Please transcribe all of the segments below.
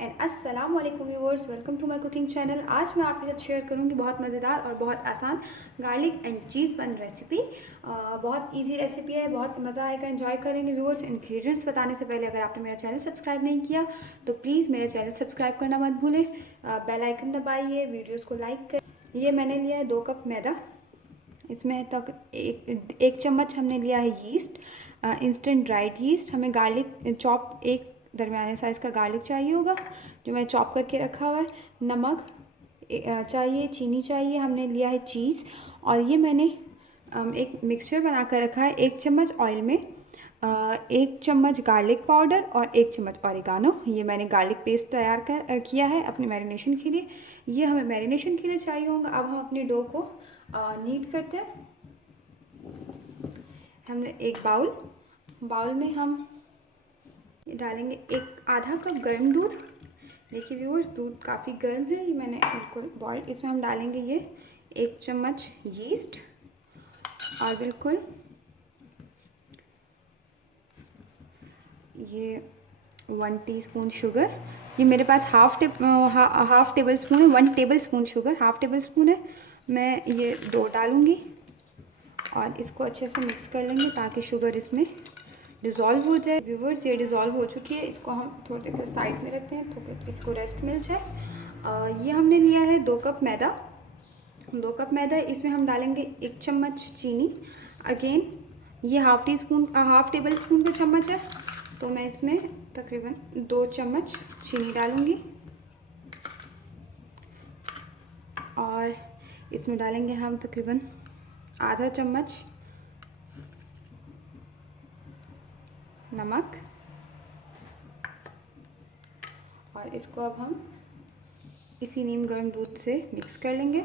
And अस्सलाम वालेकुम viewers, welcome to my cooking channel. आज मैं आपके साथ शेयर करूंगी बहुत मज़ेदार और बहुत आसान गार्लिक एंड चीज़ बन रेसिपी। बहुत इजी रेसिपी है, बहुत मज़ा आएगा, एंजॉय करेंगे व्यूअर्स। इंग्रेडिएंट्स बताने से पहले अगर आपने मेरा चैनल सब्सक्राइब नहीं किया तो प्लीज़ मेरा चैनल सब्सक्राइब करना मत भूलें। बेल आइकन दबाइए, वीडियोज़ को लाइक करें। ये मैंने लिया है 2 कप मैदा। इसमें तक एक चम्मच हमने लिया है यीस्ट, इंस्टेंट ड्राइड यीस्ट। हमें गार्लिक चॉप, एक दरमियाने साइज़ का गार्लिक चाहिए होगा जो मैं चॉप करके रखा हुआ है। नमक चाहिए, चीनी चाहिए। हमने लिया है चीज़, और ये मैंने एक मिक्सचर बना कर रखा है। 1 चम्मच ऑयल में 1 चम्मच गार्लिक पाउडर और 1 चम्मच ऑरिगानो। ये मैंने गार्लिक पेस्ट तैयार किया है अपने मैरिनेशन के लिए। ये हमें मैरिनेशन के लिए चाहिए होगा। अब हम अपने डो को नीट करते हैं। हमने एक बाउल में हम डालेंगे आधा कप गर्म दूध। देखिए व्यूअर्स, दूध काफ़ी गर्म है, ये मैंने बिल्कुल बॉयल। इसमें हम डालेंगे ये 1 चम्मच यीस्ट और बिल्कुल ये 1 टीस्पून शुगर। ये मेरे पास हाफ टेबल स्पून है। 1 table spoon sugar, half table spoon है। मैं ये 2 डालूँगी और इसको अच्छे से मिक्स कर लेंगे ताकि शुगर इसमें डिज़ोल्व हो जाए। व्यूअर्स, ये डिज़ोल्व हो चुकी है। इसको हम थोड़ी देर साइड में रखते हैं तो इसको रेस्ट मिल जाए। ये हमने लिया है 2 कप मैदा। 2 कप मैदा, इसमें हम डालेंगे 1 चम्मच चीनी। अगेन ये हाफ टेबल स्पून का चम्मच है, तो मैं इसमें तकरीबन 2 चम्मच चीनी डालूँगी। और इसमें डालेंगे हम तकरीबन आधा चम्मच नमक। और इसको अब हम इसी नीम गर्म दूध से मिक्स कर लेंगे।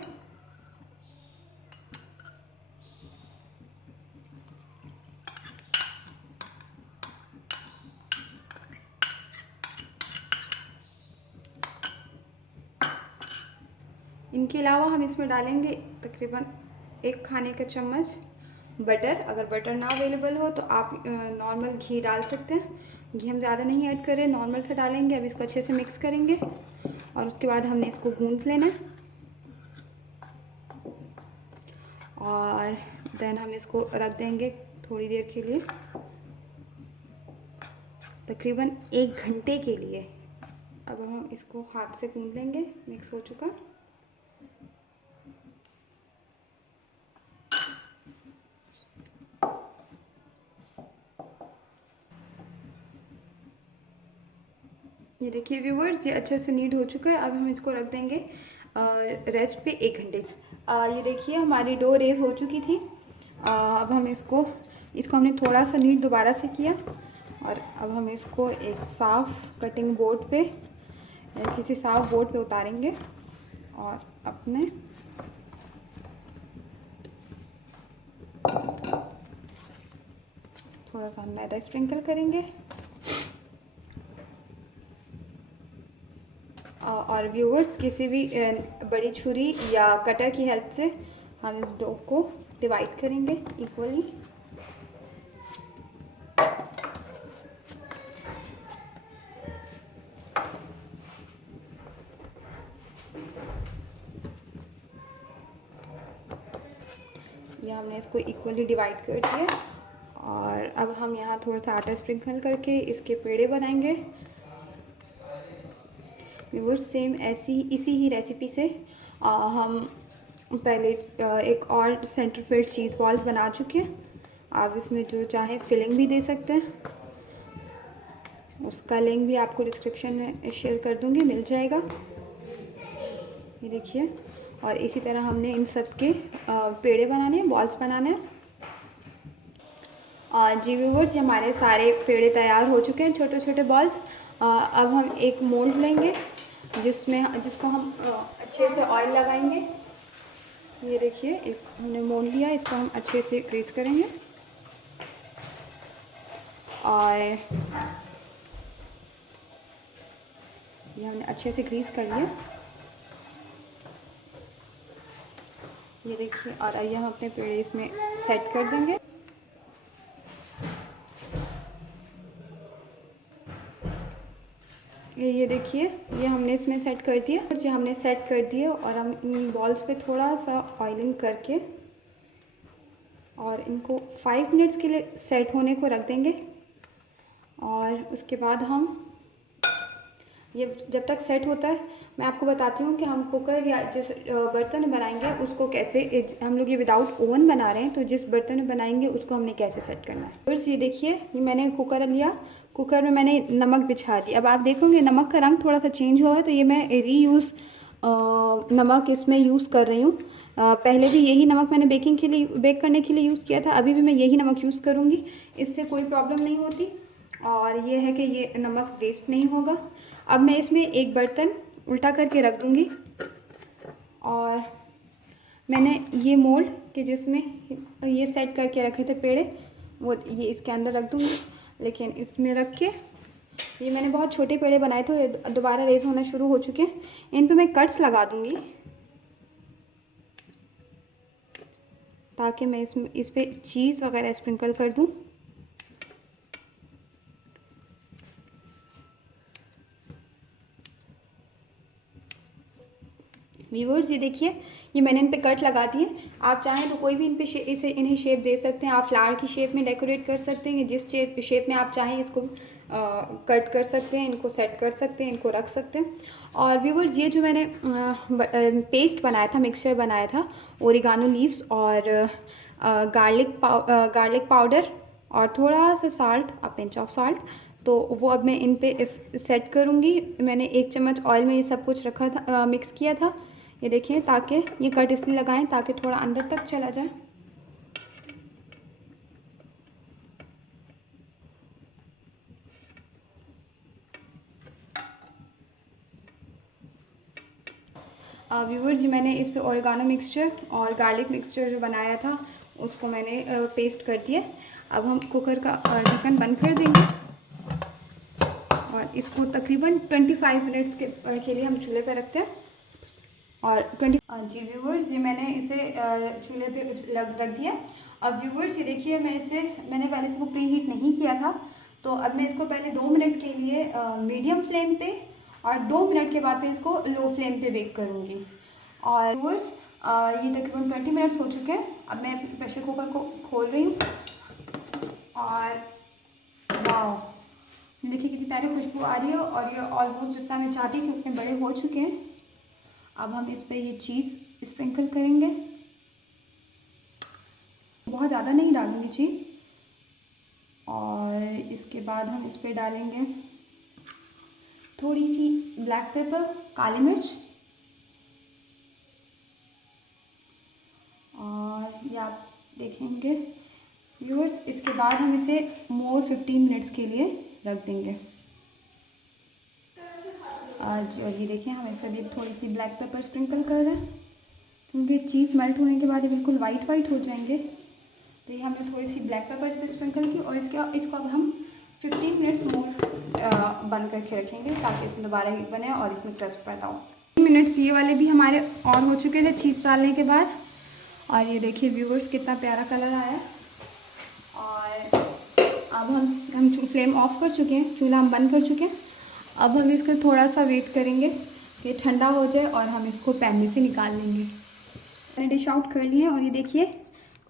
इनके अलावा हम इसमें डालेंगे तकरीबन 1 खाने का चम्मच बटर। अगर बटर ना अवेलेबल हो तो आप नॉर्मल घी डाल सकते हैं। घी हम ज़्यादा नहीं ऐड करें, नॉर्मल सा डालेंगे। अब इसको अच्छे से मिक्स करेंगे और उसके बाद हमने इसको गूंथ लेना है। और देन हम इसको रख देंगे थोड़ी देर के लिए, तकरीबन 1 घंटे के लिए। अब हम इसको हाथ से गूंथ लेंगे। मिक्स हो चुका। ये देखिए व्यूवर्स, ये अच्छे से नीड हो चुका है। अब हम इसको रख देंगे रेस्ट पे 1 घंटे। ये देखिए हमारी डो रेज हो चुकी थी। अब हम इसको हमने थोड़ा सा नीड दोबारा से किया। और अब हम इसको एक साफ़ कटिंग बोर्ड पे या किसी साफ़ बोर्ड पे उतारेंगे और अपने थोड़ा सा मैदा स्प्रिंकल करेंगे। और व्यूअर्स, किसी भी बड़ी छुरी या कटर की हेल्प से हम इस डो को डिवाइड करेंगे इक्वली। ये हमने इसको इक्वली डिवाइड कर दिया। और अब हम यहाँ थोड़ा सा आटा स्प्रिंकल करके इसके पेड़े बनाएंगे। व्यूअर्स, सेम इसी ही रेसिपी से हम पहले एक और सेंटर फिल्ड चीज़ बॉल्स बना चुके हैं। आप इसमें जो चाहे फिलिंग भी दे सकते हैं। उसका लिंक भी आपको डिस्क्रिप्शन में शेयर कर दूँगी, मिल जाएगा। ये देखिए, और इसी तरह हमने इन सब के पेड़े बनाने हैं, बॉल्स बनाने हैं। जी व्यूअर्स, हमारे सारे पेड़े तैयार हो चुके हैं, छोटे छोटे बॉल्स। अब हम एक मोल्ड लेंगे जिसको हम अच्छे से ऑयल लगाएंगे। ये देखिए, एक हमने मोल्ड लिया, इसको हम अच्छे से ग्रीस करेंगे। और ये हमने अच्छे से ग्रीस कर लिया। ये देखिए, और आइए हम अपने पेड़े इसमें सेट कर देंगे। ये देखिए ये हमने इसमें सेट कर दिया, ये हमने सेट कर दिए और हम इन बॉल्स पे थोड़ा सा ऑयलिंग करके और इनको 5 मिनट्स के लिए सेट होने को रख देंगे। और उसके बाद हम ये जब तक सेट होता है मैं आपको बताती हूँ कि हम कुकर या जिस बर्तन में बनाएंगे उसको कैसे, हम लोग ये विदाउट ओवन बना रहे हैं तो जिस बर्तन में बनाएंगे उसको हमने कैसे सेट करना है। बस ये देखिए ये मैंने कुकर लिया, कुकर में मैंने नमक बिछा दिया। अब आप देखोगे नमक का रंग थोड़ा सा चेंज हुआ है, तो ये मैं रीयूज़ नमक इसमें यूज़ कर रही हूँ। पहले भी यही नमक मैंने बेक करने के लिए यूज़ किया था, अभी भी मैं यही नमक यूज़ करूँगी, इससे कोई प्रॉब्लम नहीं होती। और ये है कि ये नमक वेस्ट नहीं होगा। अब मैं इसमें एक बर्तन उल्टा करके रख दूँगी और मैंने ये मोल्ड के जिसमें ये सेट करके रखे थे पेड़े, वो ये इसके अंदर रख दूँगी। लेकिन इसमें रख के ये मैंने बहुत छोटे पेड़े बनाए थे, ये दोबारा रेज होना शुरू हो चुके हैं। इन पे मैं कट्स लगा दूँगी ताकि मैं इस पे चीज़ वगैरह स्प्रिंकल कर दूँ। व्यूअर्स ये देखिए ये मैंने इन पे कट लगा दिए। आप चाहें तो कोई भी इन पे इन्हें शेप दे सकते हैं। आप फ्लावर की शेप में डेकोरेट कर सकते हैं, जिस शेप में आप चाहें इसको कट कर सकते हैं, इनको सेट कर सकते हैं, इनको रख सकते हैं। और व्यूअर्स ये जो मैंने पेस्ट बनाया था, मिक्सचर बनाया था, ओरिगानो लीव्स और गार्लिक पाउडर और थोड़ा सा salt, a pinch of salt, तो वो अब मैं इन पे सेट करूँगी। मैंने 1 चम्मच ऑयल में ये सब कुछ रखा था, मिक्स किया था। ये देखिए ताकि ये कट इसलिए लगाएं ताकि थोड़ा अंदर तक चला जाए। व्यूअर्स जी मैंने इस पे ओरिगानो मिक्सचर और गार्लिक मिक्सचर जो बनाया था उसको मैंने पेस्ट कर दिया। अब हम कुकर का ढक्कन बंद कर देंगे और इसको तकरीबन 25 मिनट्स के लिए हम चूल्हे पे रखते हैं। और जी व्यूअर्स ये मैंने इसे चूल्हे पे रख दिया। अब व्यूअर्स ये देखिए मैंने पहले से वो प्री हीट नहीं किया था, तो अब मैं इसको पहले 2 मिनट के लिए मीडियम फ्लेम पे और 2 मिनट के बाद में इसको लो फ्लेम पे बेक करूँगी। और व्यूअर्स ये तकरीबन 20 मिनट्स हो चुके हैं। अब मैं प्रेशर कुकर को खोल रही हूँ और वाह देखिए कितनी प्यारी खुशबू आ रही है और ये ऑलमोस्ट जितना मैं चाहती थी उतने बड़े हो चुके हैं। अब हम इस पर ये चीज़ स्प्रिंकल करेंगे, बहुत ज़्यादा नहीं डालूंगी चीज़। और इसके बाद हम इस पर डालेंगे थोड़ी सी ब्लैक पेपर, काली मिर्च, और ये आप देखेंगे व्यूअर्स। इसके बाद हम इसे मोर 15 मिनट्स के लिए रख देंगे आज। और ये देखिए हम इस पर भी थोड़ी सी ब्लैक पेपर स्प्रिंकल कर रहे हैं क्योंकि चीज़ मेल्ट होने के बाद ये बिल्कुल वाइट हो जाएंगे। तो ये हमने थोड़ी सी ब्लैक पेपर इस पर स्प्रिंकल की और इसको अब हम 15 मिनट्स मोर बंद करके रखेंगे ताकि इसमें दोबारा हीट बने और इसमें क्रस्ट पैदा हो। 15 मिनट्स ये वाले भी हमारे और हो चुके थे चीज़ डालने के बाद। और ये देखिए व्यूअर्स कितना प्यारा कलर आया। और अब हम फ्लेम ऑफ कर चुके हैं, चूल्हा हम बंद कर चुके हैं। अब हम इसका थोड़ा सा वेट करेंगे कि ठंडा हो जाए और हम इसको पैन में से निकाल लेंगे। मैंने डिश आउट कर लिए और ये देखिए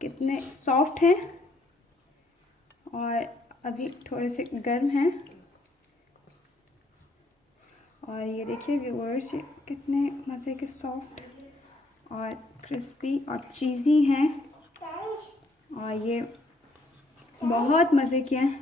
कितने सॉफ्ट हैं और अभी थोड़े से गर्म हैं। और ये देखिए व्यूअर्स कितने मज़े के सॉफ्ट और क्रिस्पी और चीज़ी हैं और ये बहुत मज़े के हैं।